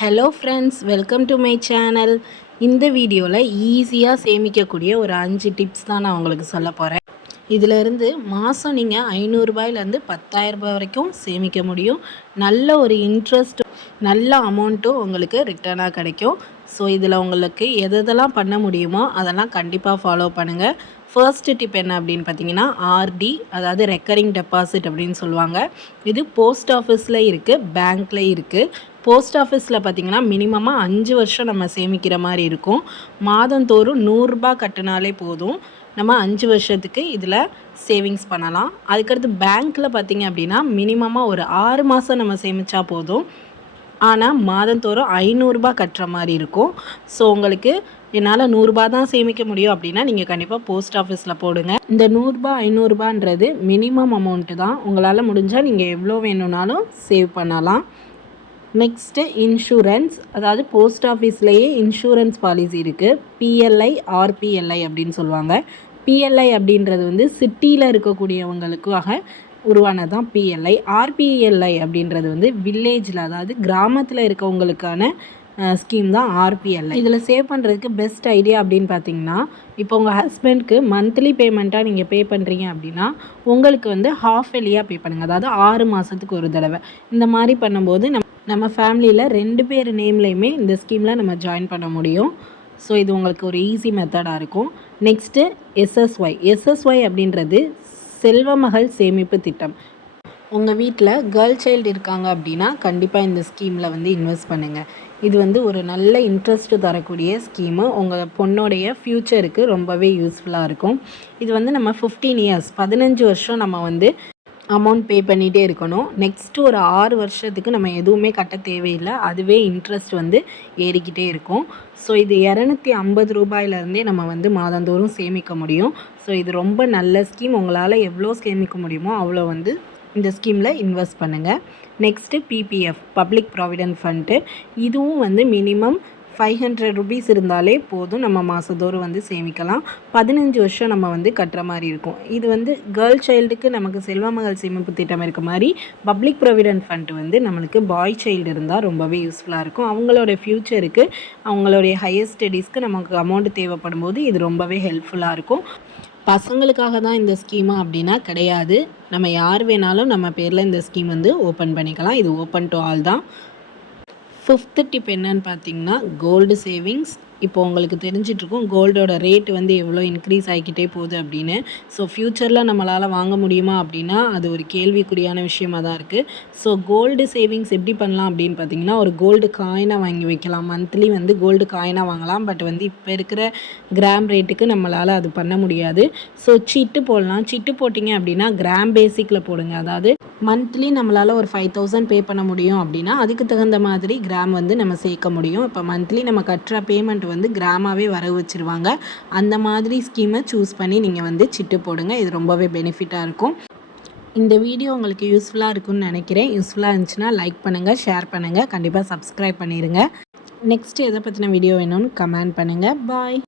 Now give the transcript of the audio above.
Hello friends welcome to my channel இந்த வீடியோவில் ஈஸியாக சேமிக்கக்கூடிய ஒரு அஞ்சு டிப்ஸ் தான் நான் உங்களுக்கு சொல்ல போகிறேன் இதிலிருந்து மாதம் நீங்கள் ஐநூறுரூபாயிலேருந்து பத்தாயிரரூபா வரைக்கும் சேமிக்க முடியும். நல்ல ஒரு இன்ட்ரெஸ்ட் நல்ல அமௌண்ட்டும் உங்களுக்கு ரிட்டர்னாக கிடைக்கும். ஸோ இதில் உங்களுக்கு எதெல்லாம் பண்ண முடியுமோ அதெல்லாம் கண்டிப்பாக ஃபாலோ பண்ணுங்கள் ஃபர்ஸ்ட் டிப் என்ன அப்படின்னு பார்த்தீங்கன்னா ஆர்டி அதாவது ரெக்கரிங் டெபாசிட் அப்படின்னு சொல்லுவாங்க. இது போஸ்ட் ஆஃபீஸில் இருக்குது பேங்க்கில் இருக்குது போஸ்ட் ஆஃபீஸில் பார்த்திங்கன்னா மினிமமாக அஞ்சு வருஷம் நம்ம சேமிக்கிற மாதிரி இருக்கும். மாதந்தோறும் நூறுரூபா கட்டினாலே போதும். நம்ம அஞ்சு வருஷத்துக்கு இதில் சேவிங்ஸ் பண்ணலாம். அதுக்கடுத்து பேங்க்கில் பார்த்திங்க அப்படின்னா மினிமமாக ஒரு ஆறு மாதம் நம்ம சேமித்தா போதும். ஆனால் மாதந்தோறும் ஐநூறுரூபா கட்டுற மாதிரி இருக்கும். ஸோ உங்களுக்கு என்னால் நூறுரூபா தான் சேமிக்க முடியும் அப்படின்னா நீங்கள் கண்டிப்பாக போஸ்ட் ஆஃபீஸில் போடுங்க. இந்த நூறுரூபா ஐநூறுரூபான்றது மினிமம் அமௌண்ட்டு தான். உங்களால் முடிஞ்சால் நீங்கள் எவ்வளோ வேணும்னாலும் சேவ் பண்ணலாம். நெக்ஸ்ட்டு இன்சூரன்ஸ் அதாவது போஸ்ட் ஆஃபீஸ்லேயே இன்சூரன்ஸ் பாலிசி இருக்குது பிஎல்ஐ ஆர்பிஎல்ஐ அப்படின்னு சொல்லுவாங்க. பிஎல்ஐ அப்படின்றது வந்து சிட்டியில் இருக்கக்கூடியவங்களுக்காக உருவானது தான் பிஎல்ஐ ஆர்பிஎல்ஐ அப்படின்றது வந்து வில்லேஜில் அதாவது கிராமத்தில் இருக்கவங்களுக்கான ஸ்கீம் தான் ஆர்பிஎல்ஐ இதில் சேவ் பண்ணுறதுக்கு பெஸ்ட் ஐடியா அப்படின்னு பார்த்தீங்கன்னா இப்போ உங்கள் ஹஸ்பண்ட்க்கு மந்த்லி பேமெண்ட்டாக நீங்கள் பே பண்ணுறீங்க அப்படின்னா உங்களுக்கு வந்து ஹாஃப் எலியாக பே பண்ணுங்கள் அதாவது ஆறு மாதத்துக்கு ஒரு தடவை. இந்த மாதிரி பண்ணும்போது நம்ம நம்ம ஃபேமிலியில் ரெண்டு பேர் நேம்லேயுமே இந்த ஸ்கீமில் நம்ம ஜாயின் பண்ண முடியும். ஸோ இது உங்களுக்கு ஒரு ஈஸி மெத்தடாக இருக்கும். நெக்ஸ்ட்டு எஸ்எஸ்ஒய் எஸ்எஸ்ஒய் அப்படின்றது செல்வமகள் சேமிப்பு திட்டம். உங்கள் வீட்டில் கேர்ள் சைல்டு இருக்காங்க அப்படின்னா கண்டிப்பாக இந்த ஸ்கீமில் வந்து இன்வெஸ்ட் பண்ணுங்கள் இது வந்து ஒரு நல்ல இன்ட்ரெஸ்ட்டு தரக்கூடிய ஸ்கீமு உங்கள் பொண்ணுடைய ஃப்யூச்சருக்கு ரொம்பவே யூஸ்ஃபுல்லாக இருக்கும். இது வந்து நம்ம ஃபிஃப்டீன் இயர்ஸ் பதினஞ்சு வருஷம் நம்ம வந்து அமௌண்ட் பே பண்ணிகிட்டே இருக்கணும். நெக்ஸ்ட்டு ஒரு ஆறு வருஷத்துக்கு நம்ம எதுவுமே கட்ட தேவையில்லை. அதுவே இன்ட்ரெஸ்ட் வந்து ஏறிக்கிட்டே இருக்கும். ஸோ இது இரநூத்தி ஐம்பது ரூபாயிலேருந்தே நம்ம வந்து மாதந்தோறும் சேமிக்க முடியும். ஸோ இது ரொம்ப நல்ல ஸ்கீம் உங்களால் எவ்வளோ சேமிக்க முடியுமோ அவ்வளோ வந்து இந்த ஸ்கீமில் இன்வெஸ்ட் பண்ணுங்கள் next PPF public provident fund இதுவும் வந்து மினிமம் ஃபைவ் ஹண்ட்ரட் ருபீஸ் இருந்தாலே போதும். நம்ம மாதத்தோறும் வந்து சேமிக்கலாம். பதினஞ்சு வருஷம் நம்ம வந்து கட்டுற மாதிரி இருக்கும். இது வந்து கேர்ள் சைல்டுக்கு நமக்கு செல்வ மகள் சேமிப்பு திட்டம் இருக்க மாதிரி பப்ளிக் ப்ரொவிடென்ட் ஃபண்ட் வந்து நம்மளுக்கு பாய் சைல்டு இருந்தால் ரொம்பவே யூஸ்ஃபுல்லாக இருக்கும். அவங்களோட ஃப்யூச்சருக்கு அவங்களுடைய ஹையர் ஸ்டடீஸ்க்கு நமக்கு அமௌண்ட் தேவைப்படும் போது இது ரொம்பவே ஹெல்ப்ஃபுல்லாக இருக்கும். பசங்களுக்காக தான் இந்த ஸ்கீமா அப்படின்னா கிடையாது. நம்ம யார் வேணாலும் நம்ம பேரில் இந்த ஸ்கீம் வந்து ஓப்பன் பண்ணிக்கலாம். இது ஓப்பன் டு ஆல் தான். ஃபிஃப்த்து டிப் என்னன்னு பார்த்தீங்கன்னா கோல்டு சேவிங்ஸ் இப்போ உங்களுக்கு தெரிஞ்சிட்ருக்கும் கோல்டோட ரேட் வந்து எவ்வளோ இன்க்ரீஸ் ஆகிக்கிட்டே போகுது அப்படின்னு. ஸோ ஃப்யூச்சரில் நம்மளால் வாங்க முடியுமா அப்படின்னா அது ஒரு கேள்விக்குறியான விஷயமாக தான் இருக்குது ஸோ கோல்டு சேவிங்ஸ் எப்படி பண்ணலாம் அப்படின்னு பார்த்தீங்கன்னா ஒரு கோல்டு காயினாக வாங்கி வைக்கலாம். மந்த்லி வந்து கோல்டு காயினாக வாங்கலாம். பட் வந்து இப்போ இருக்கிற கிராம் ரேட்டுக்கு நம்மளால் அது பண்ண முடியாது. ஸோ சிட்டு போடலாம். சிட்டு போட்டிங்க அப்படின்னா கிராம் பேசிக்கில் போடுங்க. அதாவது மந்த்லி நம்மளால் ஒரு ஃபைவ் தௌசண்ட் பே பண்ண முடியும் அப்படின்னா அதுக்கு தகுந்த மாதிரி கிராம் வந்து நம்ம சேர்க்க முடியும். இப்போ மந்த்லி நம்ம கட்டுற பேமெண்ட் வந்து கிராமாவே வரவு வச்சுருவாங்க. அந்த மாதிரி ஸ்கீமை சூஸ் பண்ணி நீங்கள் வந்து சிட்டு போடுங்க. இது ரொம்பவே பெனிஃபிட்டாக இருக்கும். இந்த வீடியோ உங்களுக்கு யூஸ்ஃபுல்லாக இருக்கும்னு நினைக்கிறேன். யூஸ்ஃபுல்லாக இருந்துச்சுன்னா லைக் பண்ணுங்கள் ஷேர் பண்ணுங்கள் கண்டிப்பாக சப்ஸ்கிரைப் பண்ணிடுங்க நெக்ஸ்ட் எதை பற்றின வீடியோ வேணும்னு கமெண்ட் பண்ணுங்கள் பாய்